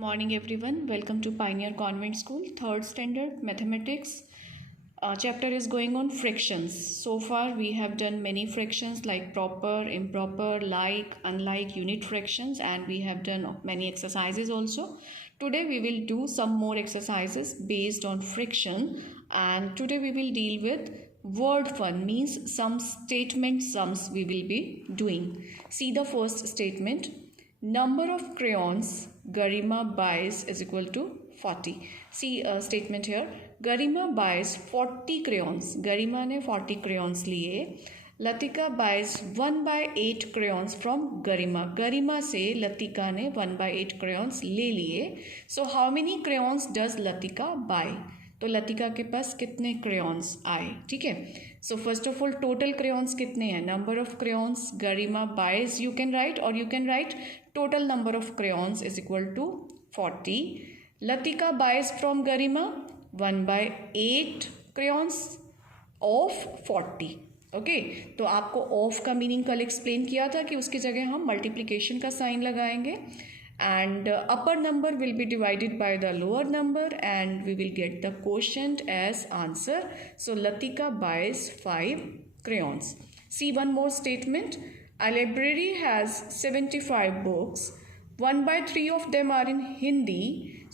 Morning everyone, welcome to Pioneer Convent School, 3rd standard mathematics. Chapter is going on fractions. So far we have done many fractions like proper, improper, like, unlike, unit fractions, and we have done many exercises also. Today we will do some more exercises based on fraction, and today we will deal with word fun, means some statement sums we will be doing. See the first statement. Number of crayons Garima buys is equal to 40. See a statement here. Garima buys 40 crayons. Garima ने 40 crayons लिए. Latika buys 1/8 crayons from Garima. Garima से Latika ने 1/8 crayons ले लिए. So how many crayons does Latika buy? तो लतिका के पास कितने crayons आए, ठीक है. So first of all total crayons कितने हैं, number of crayons Garima buys you can write, और you can write total number of crayons is equal to 40. Latika buys from Garima 1/8 crayons of 40. Okay, तो आपको ऑफ का मीनिंग कल एक्सप्लेन किया था कि उसकी जगह हम मल्टीप्लिकेशन का साइन लगाएंगे, and upper number will be divided by the lower number and we will get the quotient as answer. So Latika buys 5 crayons. See one more statement. A library has 75 books. 1/3 of them are in Hindi.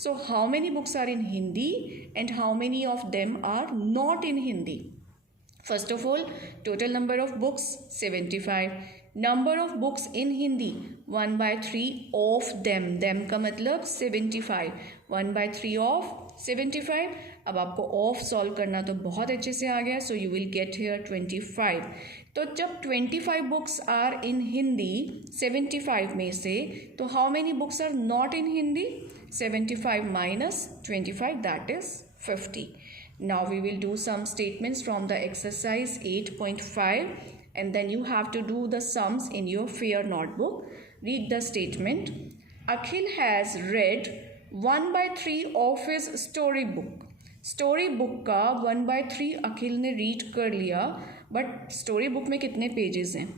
So how many books are in Hindi and how many of them are not in Hindi? First of all, total number of books 75. Number of books in Hindi 1/3 of them. Them का मतलब 75. 1/3 of 75. अब आपको of solve करना तो बहुत अच्छे से आ गया. So you will get here 25. तो जब 25 बुक्स आर इन हिंदी 75 में से, तो how many books are not in Hindi? 75 minus 25, that is 50. Now we will do some statements from the exercise 8.5. And then you have to do the sums in your fair notebook. Read the statement. Akhil has read 1/3 of his story book. Story book का 1/3 अखिल ने read कर लिया, but story book में कितने pages हैं?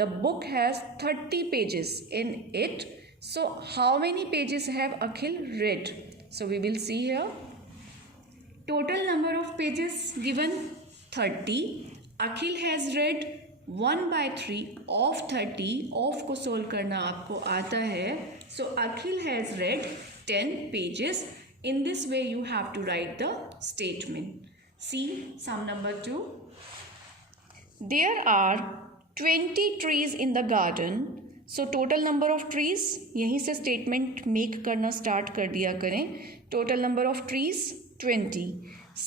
The book has 30 pages in it. So how many pages have Akhil read? So we will see here. Total number of pages given 30. Akhil has read 1/3 of 30. Of को solve करना आपको आता है. सो अखिल has red 10 pages. In this way you have to write the statement. See sum number 2. There are 20 trees in the garden. So total number of trees, यहीं से statement make करना start कर दिया करें. Total number of trees 20.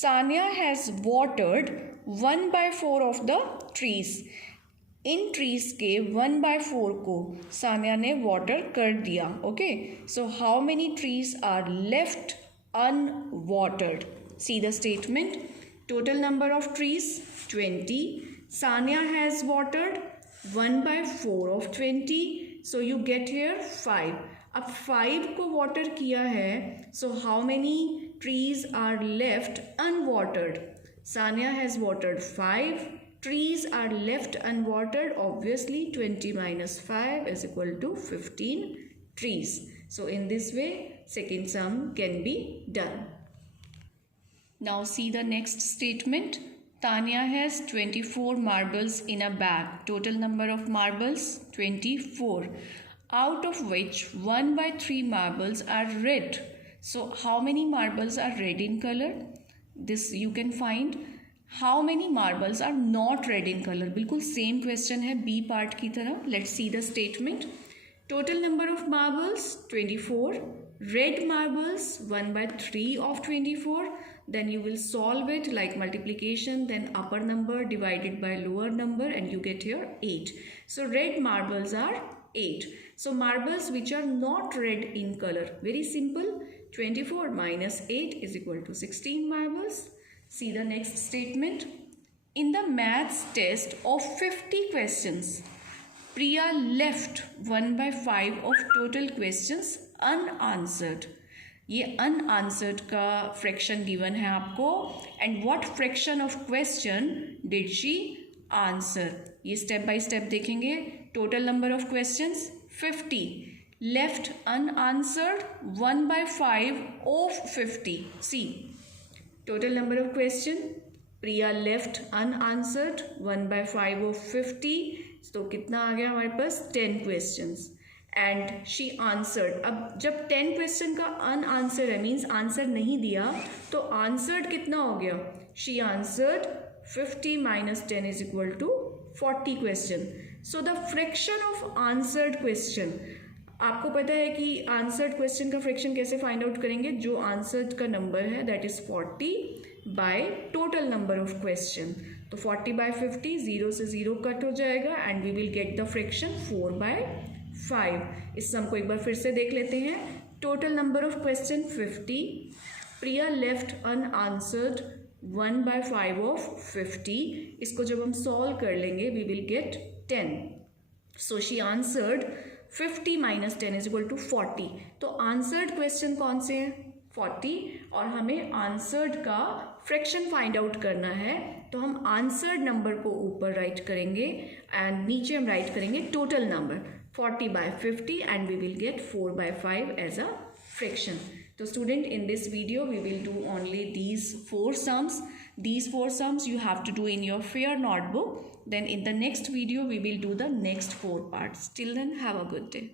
Sanya has watered 1/4 of the trees. इन trees के 1/4 को सानिया ने वाटर कर दिया. Okay, so how many trees are left unwatered? See the statement. Total number of trees 20. Sania has watered 1/4 of 20. So you get here 5. अब 5 को water किया है, so how many trees are left unwatered? Sania has watered 5. Trees are left unwatered. Obviously 20 minus 5 is equal to 15 trees. So in this way second sum can be done. Now see the next statement. Tanya has 24 marbles in a bag. Total number of marbles 24, out of which 1/3 marbles are red. So how many marbles are red in color? This you can find. How many marbles are not red in colour? बिल्कुल same question है B part की तरह. Let's see the statement. Total number of marbles 24. Red marbles 1/3 of 24. Then you will solve it like multiplication, then upper number divided by lower number, and you get here 8. So red marbles are 8. So marbles which are not red in color, very simple. 24 minus 8 is equal to 16 marbles. See the next statement. In the maths test of 50 questions, Priya left 1/5 of total questions unanswered. ये unanswered का fraction given है आपको. And what fraction of question did she answer? ये step by step देखेंगे. Total number of questions 50. left unanswered 1 by 5 of 50. See, total number of question, Priya left unanswered 1 by 5 of 50. तो कितना आ गया हमारे पास 10 questions. And she answered. अब जब 10 question का अनआंसर है मीन्स आंसर नहीं दिया तो आंसर्ड कितना हो गया. She answered 50 minus 10 is equal to 40 question. So the fraction of answered question, आपको पता है कि आंसर्ड क्वेश्चन का फ्रैक्शन कैसे फाइंड आउट करेंगे. जो आंसर्ड का नंबर है that is 40 by total number of question. तो 40 बाय 50, 0 से 0 कट हो जाएगा and we will get the fraction 4 by 5. इस सम को एक बार फिर से देख लेते हैं. Total number of question 50. Priya left unanswered 1 by 5 of 50. इसको जब हम सॉल्व कर लेंगे we will get 10. So she answered 50 minus 10 is equal to 40. तो आंसर्ड क्वेश्चन कौन से हैं 40 और हमें आंसर्ड का फ्रैक्शन फाइंड आउट करना है. तो हम आंसर्ड नंबर को ऊपर राइट करेंगे एंड नीचे हम राइट करेंगे total number 40 by 50 and we will get 4 by 5 as a fraction. So student, in this video we will do only these 4 sums. These 4 sums you have to do in your fair notebook. Then in the next video we will do the next 4 parts. Till then, have a good day.